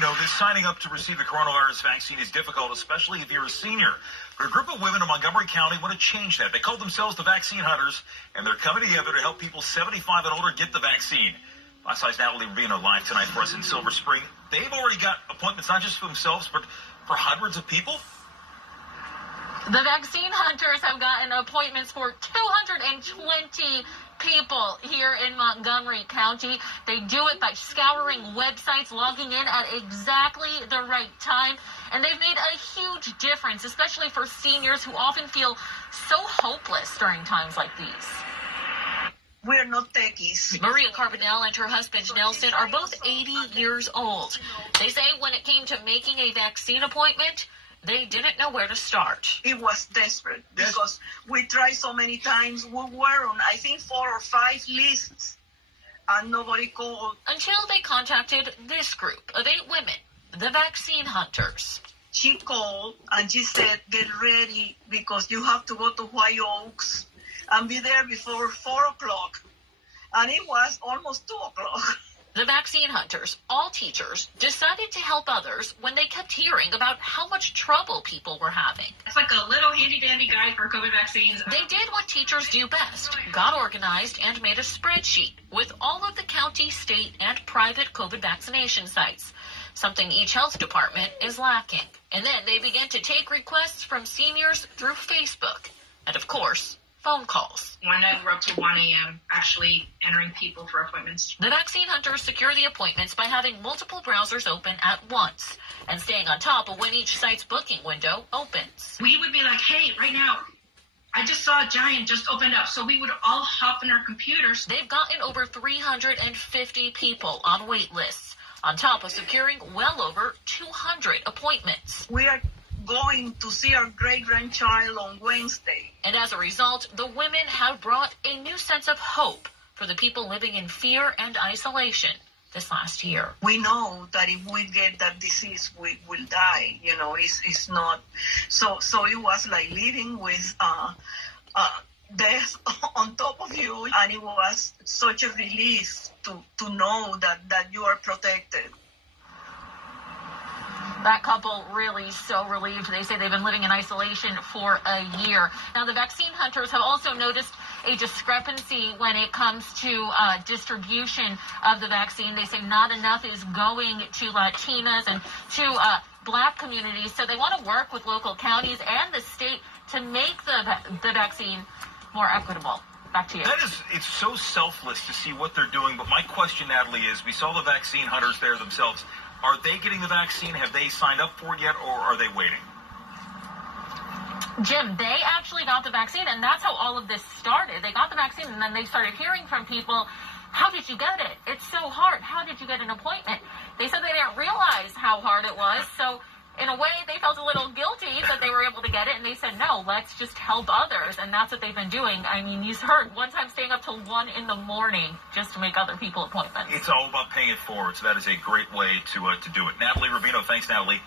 This signing up to receive the coronavirus vaccine is difficult, especially if you're a senior. But a group of women in Montgomery County want to change that. They call themselves the Vaccine Hunters, and they're coming together to help people 75 and older get the vaccine. FOX5's Natalie Rubino live tonight for us in Silver Spring. They've already got appointments, not just for themselves, but for hundreds of people. The Vaccine Hunters have gotten appointments for 220 people here in Montgomery County. They do it by scouring websites, logging in at exactly the right time. And they've made a huge difference, especially for seniors who often feel so hopeless during times like these. We're not techies. Maria Carbonell and her husband Nelson are both 80 years old. They say when it came to making a vaccine appointment, they didn't know where to start. It was desperate because we tried so many times. We were on, I think, 4 or 5 lists, and nobody called. Until they contacted this group of 8 women, the Vaccine Hunters. She called and she said, get ready because you have to go to White Oaks and be there before 4 o'clock. And it was almost 2 o'clock. The Vaccine Hunters, all teachers, decided to help others when they kept hearing about how much trouble people were having. It's like a little handy-dandy guide for COVID vaccines. They did what teachers do best, got organized and made a spreadsheet with all of the county, state, and private COVID vaccination sites, something each health department is lacking. And then they began to take requests from seniors through Facebook and, of course, phone calls. One night we're up to 1 a.m. actually entering people for appointments. The Vaccine Hunters secure the appointments by having multiple browsers open at once and staying on top of when each site's booking window opens. We would be like, hey, right now, I just saw a giant just opened up. So we would all hop in our computers. They've gotten over 350 people on wait lists, on top of securing well over 200 appointments. We are going to see our great-grandchild on Wednesday. And as a result, the women have brought a new sense of hope for the people living in fear and isolation this last year. We know that if we get that disease, we will die. You know, it's not. So it was like living with death on top of you, and it was such a relief to know that you are protected. That couple really so relieved. They say they've been living in isolation for a year. Now, the Vaccine Hunters have also noticed a discrepancy when it comes to distribution of the vaccine. They say not enough is going to Latinas and to Black communities. So they want to work with local counties and the state to make the vaccine more equitable. Back to you. It's so selfless to see what they're doing. But my question, Natalie, is we saw the Vaccine Hunters there themselves. Are they getting the vaccine? Have they signed up for it yet, or are they waiting? Jim, they actually got the vaccine, and that's how all of this started. They got the vaccine, and then they started hearing from people, how did you get it? It's so hard. How did you get an appointment? They said they didn't realize how hard it was, so in a way, they felt a little guilty that they were able to get it, and they said, no, let's just help others, and that's what they've been doing. I mean, you heard one time staying up till 1 in the morning just to make other people appointments. It's all about paying it forward, so that is a great way to do it. Natalie Rubino, thanks, Natalie.